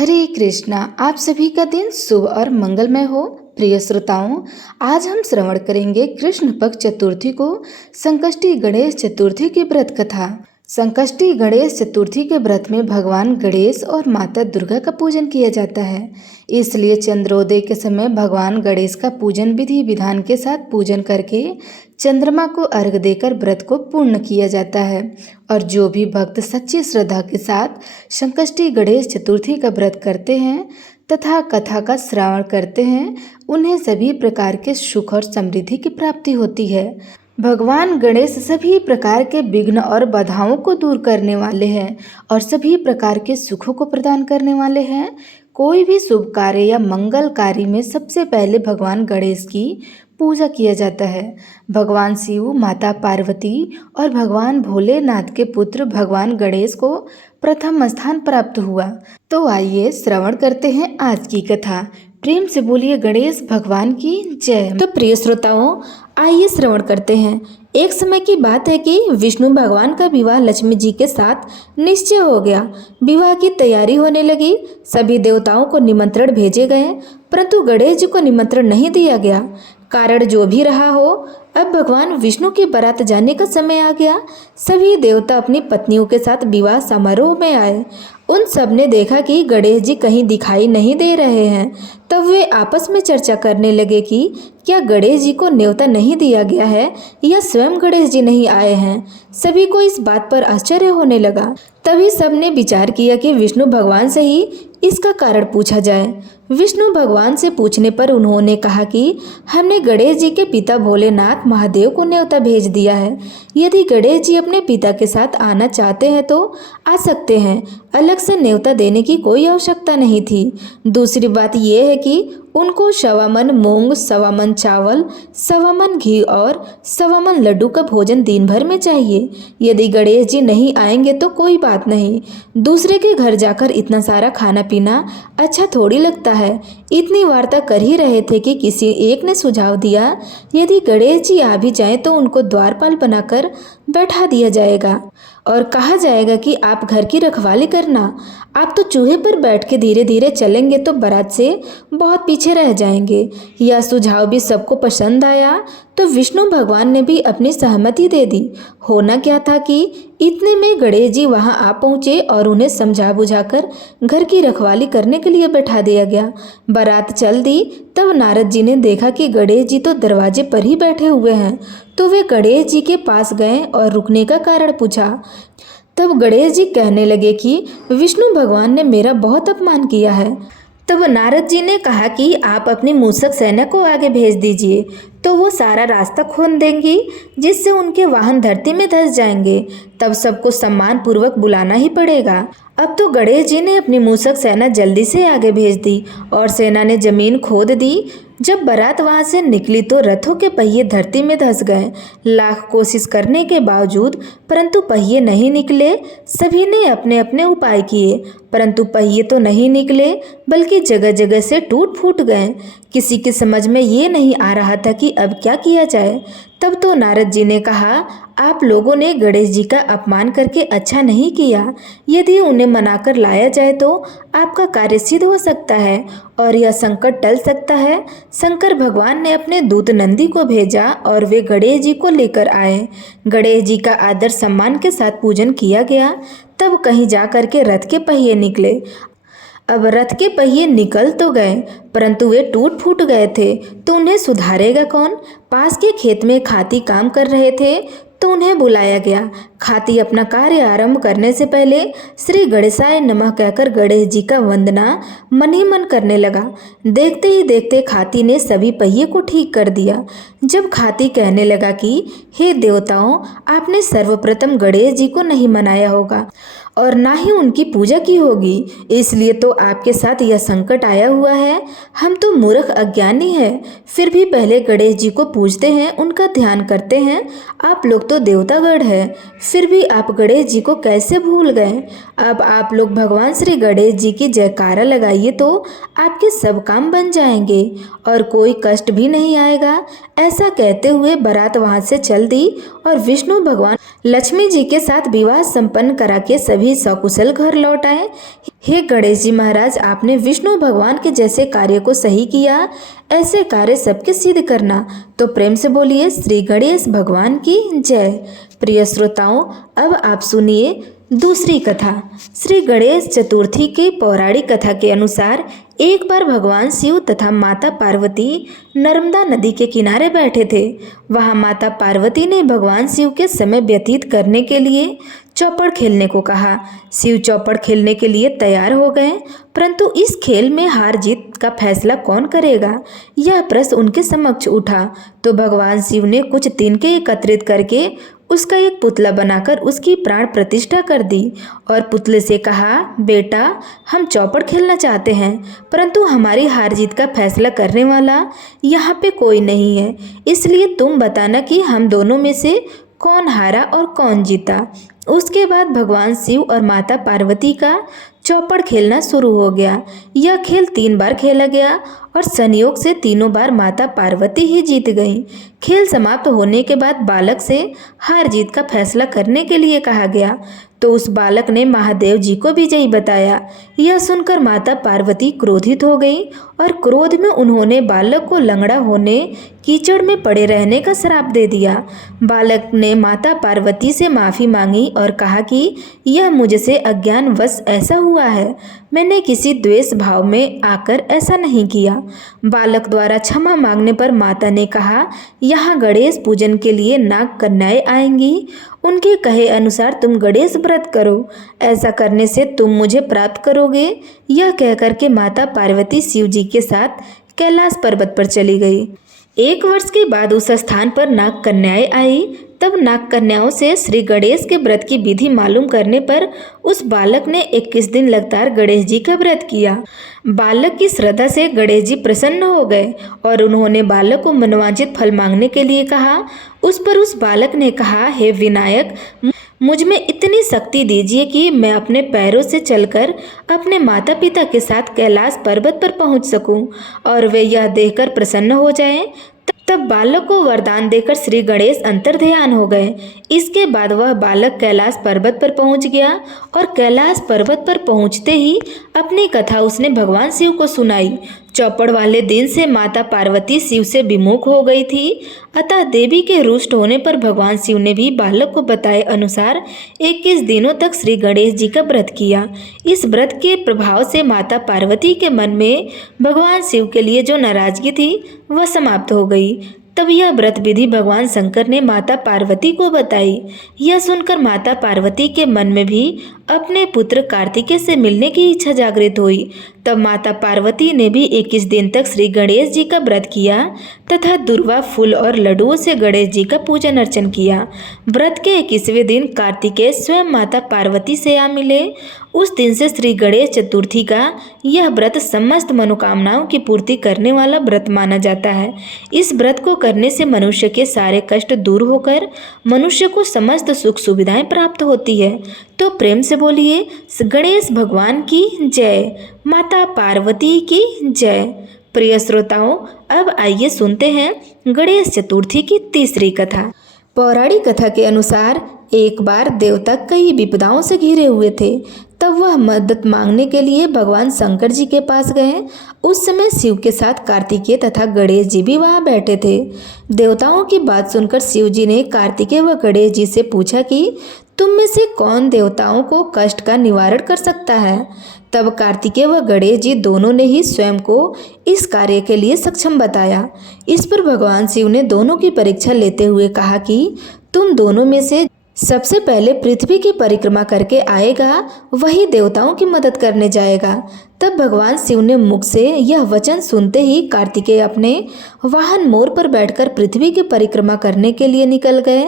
हरे कृष्णा। आप सभी का दिन शुभ और मंगलमय हो। प्रिय श्रोताओं, आज हम श्रवण करेंगे कृष्ण पक्ष चतुर्थी को संकष्टी गणेश चतुर्थी की व्रत कथा। संकष्टी गणेश चतुर्थी के व्रत में भगवान गणेश और माता दुर्गा का पूजन किया जाता है। इसलिए चंद्रोदय के समय भगवान गणेश का पूजन विधि विधान के साथ पूजन करके चंद्रमा को अर्घ देकर व्रत को पूर्ण किया जाता है। और जो भी भक्त सच्ची श्रद्धा के साथ संकष्टी गणेश चतुर्थी का व्रत करते हैं तथा कथा का श्रवण करते हैं, उन्हें सभी प्रकार के सुख और समृद्धि की प्राप्ति होती है। भगवान गणेश सभी प्रकार के विघ्न और बाधाओं को दूर करने वाले हैं और सभी प्रकार के सुखों को प्रदान करने वाले हैं। कोई भी शुभ कार्य या मंगल कार्य में सबसे पहले भगवान गणेश की पूजा किया जाता है। भगवान शिव, माता पार्वती और भगवान भोलेनाथ के पुत्र भगवान गणेश को प्रथम स्थान प्राप्त हुआ। तो आइए श्रवण करते हैं आज की कथा। प्रेम से बोलिए गणेश भगवान की जय। तो प्रिय श्रोताओं, आइए श्रवण करते हैं। एक समय की बात है कि विष्णु भगवान का विवाह लक्ष्मी जी के साथ निश्चय हो गया। विवाह की तैयारी होने लगी। सभी देवताओं को निमंत्रण भेजे गए, परंतु गणेश जी को निमंत्रण नहीं दिया गया। कारण जो भी रहा हो, अब भगवान विष्णु की बारात जाने का समय आ गया। सभी देवता अपनी पत्नियों के साथ विवाह समारोह में आए। उन सब ने देखा कि गणेश जी कहीं दिखाई नहीं दे रहे हैं। तब वे आपस में चर्चा करने लगे कि क्या गणेश जी को न्योता नहीं दिया गया है या स्वयं गणेश जी नहीं आए हैं। सभी को इस बात पर आश्चर्य होने लगा। तभी सबने विचार किया कि विष्णु भगवान से ही इसका कारण पूछा जाए। विष्णु भगवान से पूछने पर उन्होंने कहा कि हमने गणेश जी के पिता भोलेनाथ महादेव को न्योता भेज दिया है। यदि गणेश जी अपने पिता के साथ आना चाहते हैं तो आ सकते हैं। अलग से न्योता देने की कोई आवश्यकता नहीं थी। दूसरी बात यह है कि उनको 1.25 मन मूंग, 1.25 मन चावल, 1.25 मन घी और 1.25 मन लड्डू का भोजन दिन भर में चाहिए। यदि गणेश जी नहीं आएंगे तो कोई बात नहीं। दूसरे के घर जाकर इतना सारा खाना पीना अच्छा थोड़ी लगता है। इतनी वार्ता कर ही रहे थे कि किसी एक ने सुझाव दिया, यदि गणेश जी आ भी जाएं तो उनको द्वारपाल बनाकर बैठा दिया जाएगा और कहा जाएगा कि आप घर की रखवाली करना। आप तो चूहे पर बैठ के धीरे धीरे चलेंगे तो बारात से बहुत पीछे रह जाएंगे। यह सुझाव भी सबको पसंद आया तो विष्णु भगवान ने भी अपनी सहमति दे दी। होना क्या था कि इतने में गणेश जी वहां आ पहुंचे और उन्हें समझा बुझाकर घर की रखवाली करने के लिए बैठा दिया गया। बारात चल दी। तब नारद जी ने देखा कि गणेश जी तो दरवाजे पर ही बैठे हुए हैं। तो वे गणेश जी के पास गए और रुकने का कारण पूछा। तब गणेश जी कहने लगे कि विष्णु भगवान ने मेरा बहुत अपमान किया है। तब नारद जी ने कहा कि आप अपनी मूषक सेना को आगे भेज दीजिए, तो वो सारा रास्ता खोल देंगी, जिससे उनके वाहन धरती में धंस जाएंगे। तब सबको सम्मान पूर्वक बुलाना ही पड़ेगा। अब तो गणेश जी ने अपनी मूषक सेना जल्दी से आगे भेज दी और सेना ने जमीन खोद दी। जब बारात वहां से निकली तो रथों के पहिए धरती में धंस गए। लाख कोशिश करने के बावजूद परंतु पहिए नहीं निकले। सभी ने अपने अपने उपाय किए, परंतु पहिए तो नहीं निकले, बल्कि जगह जगह से टूट फूट गए। किसी की समझ में ये नहीं आ रहा था कि अब क्या किया जाए। तब तो नारद जी ने कहा, आप लोगों ने गणेश जी का अपमान करके अच्छा नहीं किया। यदि उन्हें मनाकर लाया जाए तो आपका कार्य सिद्ध हो सकता है और यह संकट टल सकता है। शंकर भगवान ने अपने दूत नंदी को भेजा और वे गणेश जी को लेकर आए। गणेश जी का आदर सम्मान के साथ पूजन किया गया। तब कहीं जा कर के रथ के पहिए निकले। अब रथ के पहिए निकल तो गए, परंतु वे टूट फूट गए थे, तो उन्हें सुधारेगा कौन। पास के खेत में खाती काम कर रहे थे तो उन्हें बुलाया गया। खाती अपना कार्य आरंभ करने से पहले श्री गणेशाय नमः कहकर गणेश जी का वंदना मन ही मन करने लगा। देखते ही देखते खाती ने सभी पहिए को ठीक कर दिया। जब खाती कहने लगा कि हे देवताओं, आपने सर्वप्रथम गणेश जी को नहीं मनाया होगा और ना ही उनकी पूजा की होगी, इसलिए तो आपके साथ यह संकट आया हुआ है। हम तो मूर्ख अज्ञानी हैं, फिर भी पहले गणेश जी को पूजते हैं, उनका ध्यान करते हैं। आप लोग तो देवतागण हैं, फिर भी आप गणेश जी को कैसे भूल गए। अब आप लोग भगवान श्री गणेश जी की जयकारा लगाइए तो आपके सब काम बन जाएंगे और कोई कष्ट भी नहीं आएगा। ऐसा कहते हुए बारात वहां से चल दी और विष्णु भगवान लक्ष्मी जी के साथ विवाह संपन्न करा के सभी सभी सकुशल घर लौट आए। हे गणेश जी महाराज, आपने विष्णु भगवान के जैसे कार्य को सही किया, ऐसे कार्य सबके सिद्ध करना। तो प्रेम से बोलिए श्री गणेश भगवान की जय। प्रिय श्रोताओं, अब आप सुनिए दूसरी कथा। श्री गणेश चतुर्थी की पौराणिक कथा के अनुसार एक बार भगवान शिव तथा माता पार्वती नर्मदा नदी के किनारे बैठे थे। वहां माता पार्वती ने भगवान शिव के समय व्यतीत करने के लिए चौपड़ खेलने को कहा। शिव चौपड़ खेलने के लिए तैयार हो गए, परंतु इस खेल में हार जीत का फैसला कौन करेगा, यह प्रश्न उनके समक्ष उठा। तो भगवान शिव ने कुछ तिनके एकत्रित करके उसका एक पुतला बनाकर उसकी प्राण प्रतिष्ठा कर दी और पुतले से कहा, बेटा, हम चौपड़ खेलना चाहते हैं, परंतु हमारी हार जीत का फैसला करने वाला यहाँ पे कोई नहीं है, इसलिए तुम बताना कि हम दोनों में से कौन हारा और कौन जीता। उसके बाद भगवान शिव और माता पार्वती का चौपड़ खेलना शुरू हो गया। यह खेल 3 बार खेला गया और संयोग से तीनों बार माता पार्वती ही जीत गईं। खेल समाप्त होने के बाद बालक से हार जीत का फैसला करने के लिए कहा गया, तो उस बालक ने महादेव जी को विजयी बताया। यह सुनकर माता पार्वती क्रोधित हो गई और क्रोध में उन्होंने बालक को लंगड़ा होने, कीचड़ में पड़े रहने का श्राप दे दिया। बालक ने माता पार्वती से माफ़ी मांगी और कहा कि यह मुझसे अज्ञानवश ऐसा हुआ है, मैंने किसी द्वेष भाव में आकर ऐसा नहीं किया। बालक द्वारा क्षमा मांगने पर माता ने कहा, यहाँ गणेश पूजन के लिए नाग कन्याएं आएंगी, उनके कहे अनुसार तुम गणेश व्रत करो, ऐसा करने से तुम मुझे प्राप्त करोगे। यह कहकर के माता पार्वती शिव जी के साथ कैलाश पर्वत पर चली गई। 1 वर्ष के बाद उस स्थान पर नाग कन्याएं आई। तब नाग कन्याओं से श्री गणेश के व्रत की विधि मालूम करने पर उस बालक ने 21 दिन लगातार गणेश जी का व्रत किया। बालक की श्रद्धा से गणेश जी प्रसन्न हो गए और उन्होंने बालक को मनोवांछित फल मांगने के लिए कहा। उस पर उस बालक ने कहा, हे विनायक, मुझ में इतनी शक्ति दीजिए कि मैं अपने पैरों से चलकर अपने माता पिता के साथ कैलाश पर्वत पर पहुंच सकूं और वे यह देखकर प्रसन्न हो जाएं। तब बालक को वरदान देकर श्री गणेश अंतर्ध्यान हो गए। इसके बाद वह बालक कैलाश पर्वत पर पहुंच गया और कैलाश पर्वत पर पहुंचते ही अपनी कथा उसने भगवान शिव को सुनाई। चौपड़ वाले दिन से माता पार्वती शिव से विमुख हो गई थी, अतः देवी के रुष्ट होने पर भगवान शिव ने भी बालक को बताए अनुसार 21 दिनों तक श्री गणेश जी का व्रत किया। इस व्रत के प्रभाव से माता पार्वती के मन में भगवान शिव के लिए जो नाराजगी थी वह समाप्त हो गई। तब यह व्रत विधि भगवान शंकर ने माता पार्वती को बताई। यह सुनकर माता पार्वती के मन में भी अपने पुत्र कार्तिकेय से मिलने की इच्छा जागृत हुई। तब माता पार्वती ने भी 21 दिन तक श्री गणेश जी का व्रत किया तथा दुर्वा फूल और लड्डुओं से गणेश जी का पूजन अर्चन किया। व्रत के 21वें दिन कार्तिकेय स्वयं माता पार्वती से आ मिले। उस दिन से श्री गणेश चतुर्थी का यह व्रत समस्त मनोकामनाओं की पूर्ति करने वाला व्रत माना जाता है। इस व्रत को करने से मनुष्य के सारे कष्ट दूर होकर मनुष्य को समस्त सुख सुविधाएं प्राप्त होती है। तो प्रेम से बोलिए गणेश भगवान की जय, माता पार्वती की जय। प्रिय श्रोताओं, अब आइए सुनते हैं गणेश चतुर्थी की तीसरी कथा। पौराणिक कथा के अनुसार एक बार देवता कई विपदाओं से घिरे हुए थे। तब वह मदद मांगने के लिए भगवान शंकर जी के पास गए। उस समय शिव के साथ कार्तिकेय तथा गणेश जी भी वहां बैठे थे। देवताओं की बात सुनकर शिव जी ने कार्तिकेय व गणेश जी से पूछा कि तुम में से कौन देवताओं को कष्ट का निवारण कर सकता है। तब कार्तिकेय व गणेश जी दोनों ने ही स्वयं को इस कार्य के लिए सक्षम बताया। इस पर भगवान शिव ने दोनों की परीक्षा लेते हुए कहा कि तुम दोनों में से सबसे पहले पृथ्वी की परिक्रमा करके आएगा वही देवताओं की मदद करने जाएगा। तब भगवान शिव ने मुख से यह वचन सुनते ही कार्तिकेय अपने वाहन मोर पर बैठकर पृथ्वी की परिक्रमा करने के लिए निकल गए।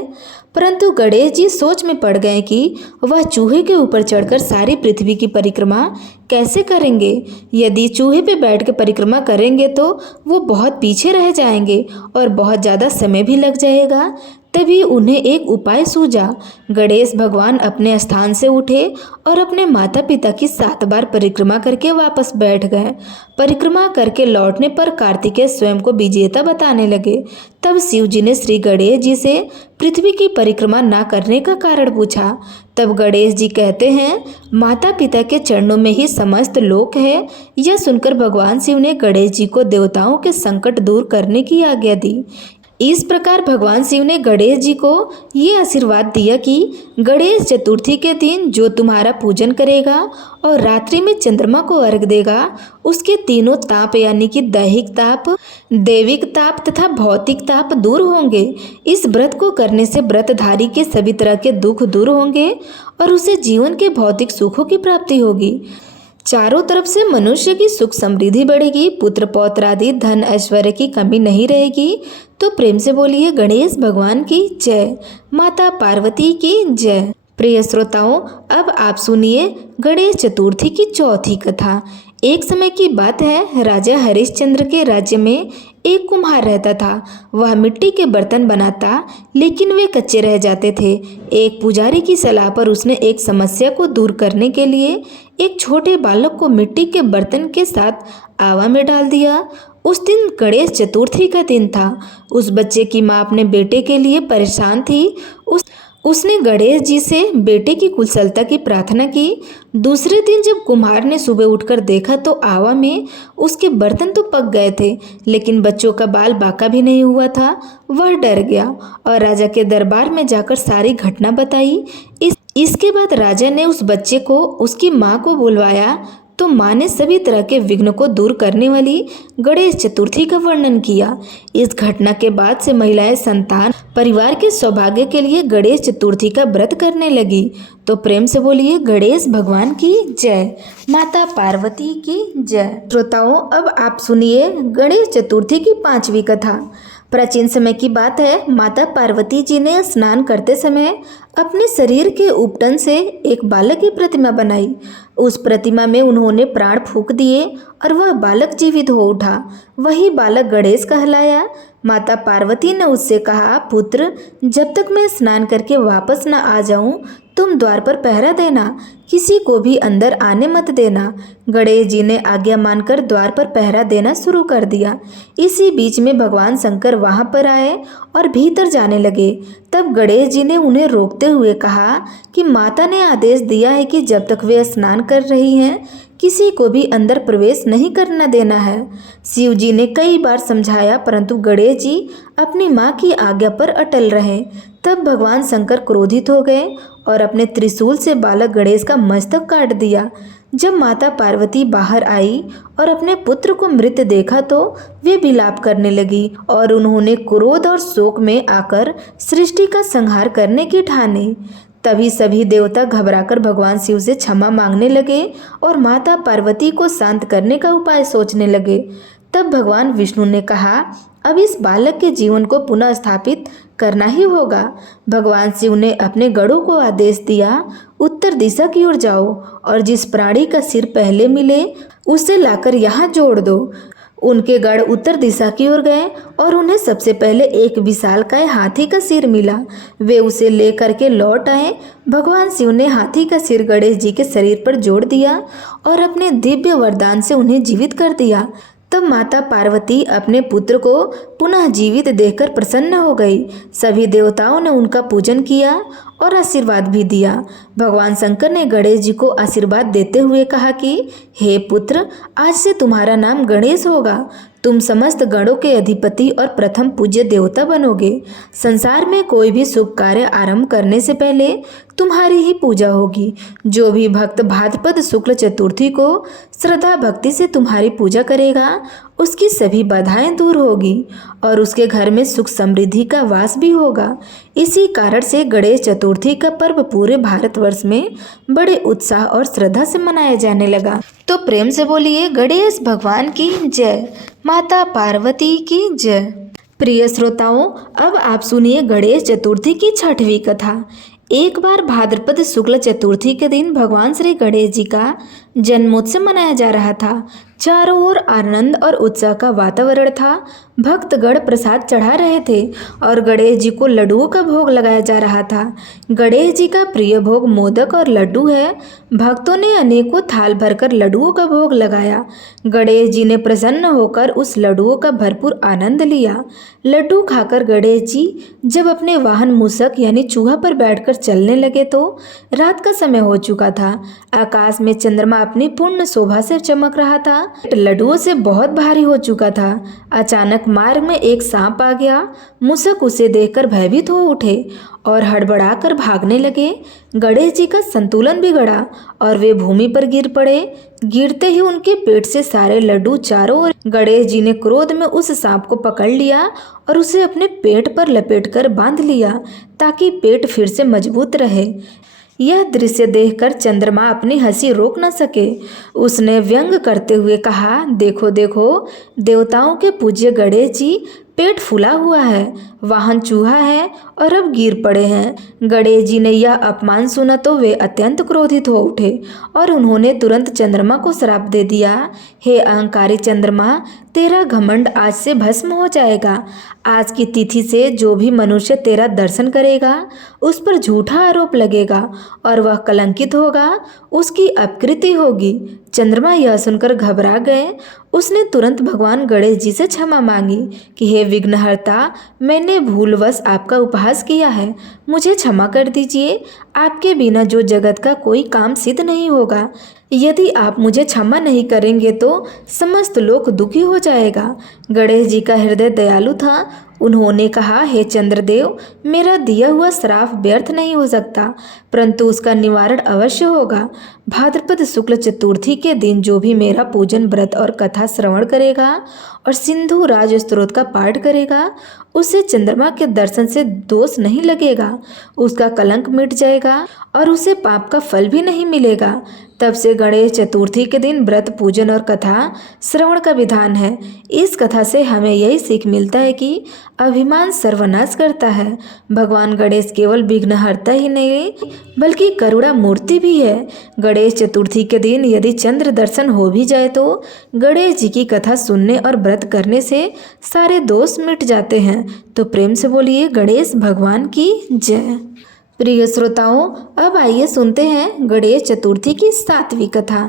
परंतु गणेश जी सोच में पड़ गए कि वह चूहे के ऊपर चढ़कर सारी पृथ्वी की परिक्रमा कैसे करेंगे। यदि चूहे पे बैठ के परिक्रमा करेंगे तो वो बहुत पीछे रह जाएंगे और बहुत ज़्यादा समय भी लग जाएगा। तभी उन्हें एक उपाय सूझा। गणेश भगवान अपने स्थान से उठे और अपने माता पिता की 7 बार परिक्रमा करके वापस बैठ गए। परिक्रमा करके लौटने पर कार्तिकेय स्वयं को विजेता बताने लगे। तब शिव जी ने श्री गणेश जी से पृथ्वी की परिक्रमा ना करने का कारण पूछा। तब गणेश जी कहते हैं, माता पिता के चरणों में ही समस्त लोक है। यह सुनकर भगवान शिव ने गणेश जी को देवताओं के संकट दूर करने की आज्ञा दी। इस प्रकार भगवान शिव ने गणेश जी को ये आशीर्वाद दिया कि गणेश चतुर्थी के दिन जो तुम्हारा पूजन करेगा और रात्रि में चंद्रमा को अर्घ देगा, उसके तीनों ताप यानी कि दैहिक ताप, दैविक ताप तथा भौतिक ताप दूर होंगे। इस व्रत को करने से व्रतधारी के सभी तरह के दुख दूर होंगे और उसे जीवन के भौतिक सुखों की प्राप्ति होगी। चारों तरफ से मनुष्य की सुख समृद्धि बढ़ेगी, पुत्र पौत्र आदि धन ऐश्वर्य की कमी नहीं रहेगी। तो प्रेम से बोलिए गणेश भगवान की जय, माता पार्वती की जय। प्रिय श्रोताओं, अब आप सुनिए गणेश चतुर्थी की चौथी कथा। एक समय की बात है, राजा हरिश्चंद्र के राज्य में एक कुम्हार रहता था। वह मिट्टी के बर्तन बनाता, लेकिन वे कच्चे रह जाते थे। एक पुजारी की सलाह पर उसने एक समस्या को दूर करने के लिए एक छोटे बालक को मिट्टी के बर्तन के साथ आवा में डाल दिया। उस दिन गणेश चतुर्थी का दिन था। उस बच्चे की माँ अपने बेटे के लिए परेशान थी। उसने गणेश जी से बेटे की कुशलता की प्रार्थना की। दूसरे दिन जब कुम्हार ने सुबह उठकर देखा तो आवा में उसके बर्तन तो पक गए थे, लेकिन बच्चों का बाल बाका भी नहीं हुआ था। वह डर गया और राजा के दरबार में जाकर सारी घटना बताई। इसके बाद राजा ने उस बच्चे को उसकी माँ को बुलवाया तो माँ ने सभी तरह के विघ्न को दूर करने वाली गणेश चतुर्थी का वर्णन किया। इस घटना के बाद से महिलाएं संतान परिवार के सौभाग्य के लिए गणेश चतुर्थी का व्रत करने लगी। तो प्रेम से बोलिए गणेश भगवान की जय, माता पार्वती की जय। श्रोताओं, अब आप सुनिए गणेश चतुर्थी की 5वीं कथा। प्राचीन समय की बात है, माता पार्वती जी ने स्नान करते समय अपने शरीर के उपटन से एक बालक की प्रतिमा बनाई। उस प्रतिमा में उन्होंने प्राण फूंक दिए और वह बालक जीवित हो उठा। वही बालक गणेश कहलाया। माता पार्वती ने उससे कहा, पुत्र, जब तक मैं स्नान करके वापस न आ जाऊं, तुम द्वार पर पहरा देना, किसी को भी अंदर आने मत देना। गणेश जी ने आज्ञा मानकर द्वार पर पहरा देना शुरू कर दिया। इसी बीच में भगवान शंकर वहां पर आए और भीतर जाने लगे। तब गणेश जी ने उन्हें रोकते हुए कहा कि माता ने आदेश दिया है कि जब तक वे स्नान कर रही हैं, किसी को भी अंदर प्रवेश नहीं करना देना है। शिव जी ने कई बार समझाया, परंतु गणेश जी अपनी माँ की आज्ञा पर अटल रहे। तब भगवान शंकर क्रोधित हो गए और अपने त्रिशूल से बालक गणेश का मस्तक काट दिया। जब माता पार्वती बाहर आई और अपने पुत्र को मृत देखा तो वे विलाप करने लगी और उन्होंने क्रोध और शोक में आकर सृष्टि का संहार करने की ठानी। तभी सभी देवता घबराकर भगवान शिव से क्षमा मांगने लगे और माता पार्वती को शांत करने का उपाय सोचने लगे। तब भगवान विष्णु ने कहा, अब इस बालक के जीवन को पुनः स्थापित करना ही होगा। भगवान शिव ने अपने गरुड़ को आदेश दिया, उत्तर दिशा की ओर जाओ और जिस प्राणी का सिर पहले मिले उसे लाकर यहाँ जोड़ दो। उनके गढ़ उत्तर दिशा की ओर गए और उन्हें सबसे पहले एक विशालकाय हाथी का सिर मिला। वे उसे लेकर के लौट आए। भगवान शिव ने हाथी का सिर गणेश जी के शरीर पर जोड़ दिया और अपने दिव्य वरदान से उन्हें जीवित कर दिया। तब माता पार्वती अपने पुत्र को पुनः जीवित देखकर प्रसन्न हो गई। सभी देवताओं ने उनका पूजन किया और आशीर्वाद भी दिया। भगवान शंकर ने गणेश जी को आशीर्वाद देते हुए कहा कि हे पुत्र, आज से तुम्हारा नाम गणेश होगा। तुम समस्त गणों के अधिपति और प्रथम पूज्य देवता बनोगे। संसार में कोई भी शुभ कार्य आरंभ करने से पहले तुम्हारी ही पूजा होगी। जो भी भक्त भाद्रपद शुक्ल चतुर्थी को श्रद्धा भक्ति से तुम्हारी पूजा करेगा, उसकी सभी बाधाएं दूर होगी और उसके घर में सुख समृद्धि का वास भी होगा। इसी कारण से गणेश चतुर्थी का पर्व पूरे भारतवर्ष में बड़े उत्साह और श्रद्धा से मनाया जाने लगा। तो प्रेम से बोलिए गणेश भगवान की जय, माता पार्वती की जय। प्रिय श्रोताओं, अब आप सुनिए गणेश चतुर्थी की 6वीं कथा। एक बार भाद्रपद शुक्ल चतुर्थी के दिन भगवान श्री गणेश जी का जन्मोत्सव मनाया जा रहा था। चारों ओर आनंद और उत्साह का वातावरण था। भक्तगण प्रसाद चढ़ा रहे थे और गणेश जी को लड्डुओं का भोग लगाया जा रहा था। गणेश जी का प्रिय भोग मोदक और लड्डू है। भक्तों ने अनेकों थाल भरकर लड्डुओं का भोग लगाया। गणेश जी ने प्रसन्न होकर उस लड्डुओं का भरपूर आनंद लिया। लड्डू खाकर गणेश जी जब अपने वाहन मूषक यानी चूहा पर बैठकर चलने लगे तो रात का समय हो चुका था। आकाश में चंद्रमा अपनी पूर्ण शोभा से चमक रहा था। लड्डुओं से बहुत भारी हो चुका था। अचानक मार्ग में एक सांप आ गया। मूषक उसे देखकर भयभीत हो उठे और हड़बड़ाकर भागने लगे। गणेश जी का संतुलन बिगड़ा और वे भूमि पर गिर पड़े। गिरते ही उनके पेट से सारे लड्डू चारों ओर। गणेश जी ने क्रोध में उस सांप को पकड़ लिया और उसे अपने पेट पर लपेटकर बांध लिया ताकि पेट फिर से मजबूत रहे। यह दृश्य देखकर चंद्रमा अपनी हंसी रोक न सके। उसने व्यंग करते हुए कहा, देखो देखो, देवताओं के पूज्य गणेश जी पेट फूला हुआ है, वाहन चूहा है और अब गिर पड़े हैं। गणेश जी ने यह अपमान सुना तो वे अत्यंत क्रोधित हो उठे और उन्होंने तुरंत चंद्रमा को श्राप दे दिया, हे अहंकारी चंद्रमा, तेरा घमंड आज से भस्म हो जाएगा। आज की तिथि से जो भी मनुष्य तेरा दर्शन करेगा उस पर झूठा आरोप लगेगा और वह कलंकित होगा, उसकी अपकृति होगी। चंद्रमा यह सुनकर घबरा गए। उसने तुरंत भगवान गणेश जी से क्षमा मांगी कि हे विघ्नहर्ता, मैंने भूलवश आपका उपहास किया है, मुझे क्षमा कर दीजिए। आपके बिना जो जगत का कोई काम सिद्ध नहीं होगा। यदि आप मुझे क्षमा नहीं करेंगे तो समस्त लोक दुखी हो जाएगा। गणेश जी का हृदय दयालु था। उन्होंने कहा, हे चंद्रदेव, मेरा दिया हुआ श्राप व्यर्थ नहीं हो सकता, परंतु उसका निवारण अवश्य होगा। भाद्रपद शुक्ल चतुर्थी के दिन जो भी मेरा पूजन, व्रत और कथा श्रवण करेगा और सिंधु राज स्तोत्र का पाठ करेगा, उसे चंद्रमा के दर्शन से दोष नहीं लगेगा, उसका कलंक मिट जाएगा और उसे पाप का फल भी नहीं मिलेगा। तब से गणेश चतुर्थी के दिन व्रत, पूजन और कथा श्रवण का विधान है। इस कथा से हमें यही सीख मिलता है कि अभिमान सर्वनाश करता है। भगवान गणेश केवल विघ्नहर्ता ही नहीं बल्कि करुणा मूर्ति भी है। गणेश चतुर्थी के दिन यदि चंद्र दर्शन हो भी जाए तो गणेश जी की कथा सुनने और व्रत करने से सारे दोष मिट जाते हैं। तो प्रेम से बोलिए गणेश भगवान की जय। प्रिय श्रोताओं, अब आइए सुनते हैं गणेश चतुर्थी की 7वीं कथा।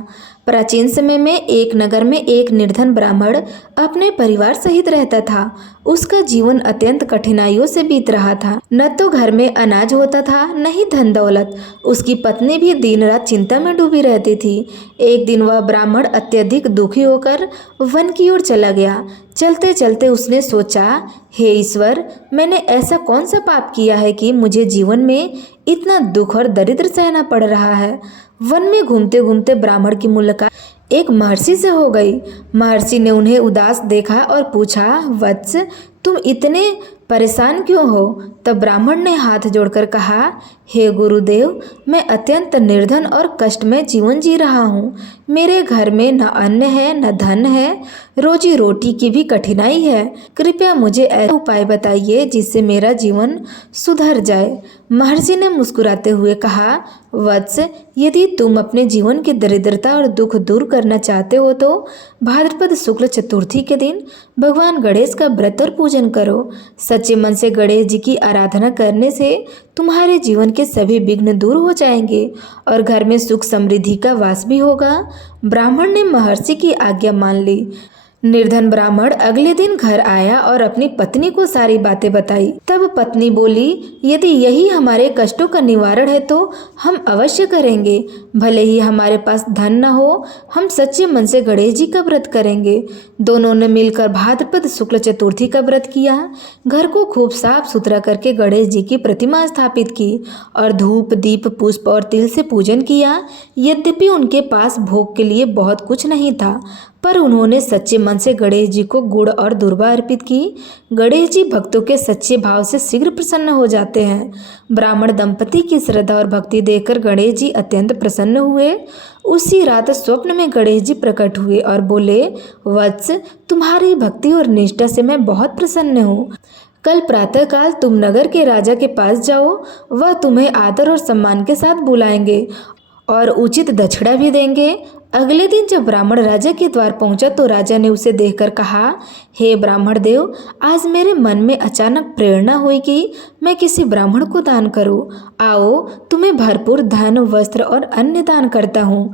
प्राचीन समय में एक नगर में एक निर्धन ब्राह्मण अपने परिवार सहित रहता था। उसका जीवन अत्यंत कठिनाइयों से बीत रहा था। न तो घर में अनाज होता था, न ही धन दौलत। उसकी पत्नी भी दिन रात चिंता में डूबी रहती थी। एक दिन वह ब्राह्मण अत्यधिक दुखी होकर वन की ओर चला गया। चलते चलते उसने सोचा, हे ईश्वर, मैंने ऐसा कौन सा पाप किया है कि मुझे जीवन में इतना दुख और दरिद्र सहना पड़ रहा है। वन में घूमते घूमते ब्राह्मण की मुलाकात एक महर्षि से हो गई। महर्षि ने उन्हें उदास देखा और पूछा, वत्स, तुम इतने परेशान क्यों हो? तब ब्राह्मण ने हाथ जोड़कर कहा, हे गुरुदेव, मैं अत्यंत निर्धन और कष्ट में जीवन जी रहा हूँ। मेरे घर में न अन्न है न धन है, रोजी रोटी की भी कठिनाई है। कृपया मुझे ऐसा उपाय बताइए जिससे मेरा जीवन सुधर जाए। महर्षि ने मुस्कुराते हुए कहा, वत्स, यदि तुम अपने जीवन की दरिद्रता और दुख दूर करना चाहते हो तो भाद्रपद शुक्ल चतुर्थी के दिन भगवान गणेश का व्रत और पूजन करो। सच्चे मन से गणेश जी की आराधना करने से तुम्हारे जीवन के सभी विघ्न दूर हो जाएंगे और घर में सुख समृद्धि का वास भी होगा। ब्राह्मण ने महर्षि की आज्ञा मान ली। निर्धन ब्राह्मण अगले दिन घर आया और अपनी पत्नी को सारी बातें बताई। तब पत्नी बोली, यदि यही हमारे कष्टों का निवारण है तो हम अवश्य करेंगे। भले ही हमारे पास धन न हो, हम सच्चे मन से गणेश जी का व्रत करेंगे। दोनों ने मिलकर भाद्रपद शुक्ल चतुर्थी का व्रत किया। घर को खूब साफ सुथरा करके गणेश जी की प्रतिमा स्थापित की और धूप, दीप, पुष्प और तिल से पूजन किया। यद्यपि उनके पास भोग के लिए बहुत कुछ नहीं था, पर उन्होंने सच्चे मन से गणेश जी को गुड़ और दूर्वा अर्पित की। गणेश जी भक्तों के सच्चे भाव से शीघ्र प्रसन्न हो जाते हैं। ब्राह्मण दंपति की श्रद्धा और भक्ति देखकर गणेश जी अत्यंत प्रसन्न हुए। उसी रात स्वप्न में गणेश जी प्रकट हुए और बोले, वत्स, तुम्हारी भक्ति और निष्ठा से मैं बहुत प्रसन्न हूँ। कल प्रातःकाल तुम नगर के राजा के पास जाओ, वह तुम्हें आदर और सम्मान के साथ बुलाएंगे और उचित दक्षिणा भी देंगे। अगले दिन जब ब्राह्मण राजा के द्वार पहुंचा तो राजा ने उसे देखकर कहा, हे ब्राह्मण देव, आज मेरे मन में अचानक प्रेरणा हुई कि मैं किसी ब्राह्मण को दान करूं। आओ, तुम्हें भरपूर धन, वस्त्र और अन्य दान करता हूं।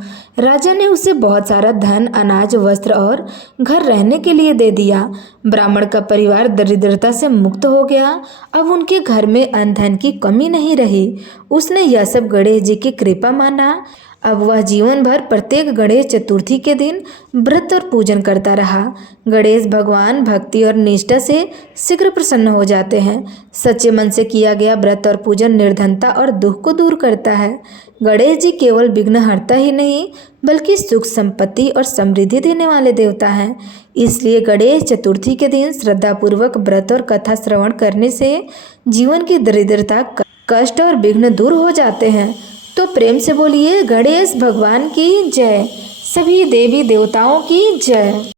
राजा ने उसे बहुत सारा धन, अनाज, वस्त्र और घर रहने के लिए दे दिया। ब्राह्मण का परिवार दरिद्रता से मुक्त हो गया। अब उनके घर में अन्न धन की कमी नहीं रही। उसने यह सब गणेश जी की कृपा माना। अब वह जीवन भर प्रत्येक गणेश चतुर्थी के दिन व्रत और पूजन करता रहा। गणेश भगवान भक्ति और निष्ठा से शीघ्र प्रसन्न हो जाते हैं। सच्चे मन से किया गया व्रत और पूजन निर्धनता और दुख को दूर करता है। गणेश जी केवल विघ्नहर्ता ही नहीं बल्कि सुख, संपत्ति और समृद्धि देने वाले देवता हैं। इसलिए गणेश चतुर्थी के दिन श्रद्धापूर्वक व्रत और कथा श्रवण करने से जीवन की दरिद्रता, कष्ट और विघ्न दूर हो जाते हैं। तो प्रेम से बोलिए गणेश भगवान की जय, सभी देवी देवताओं की जय।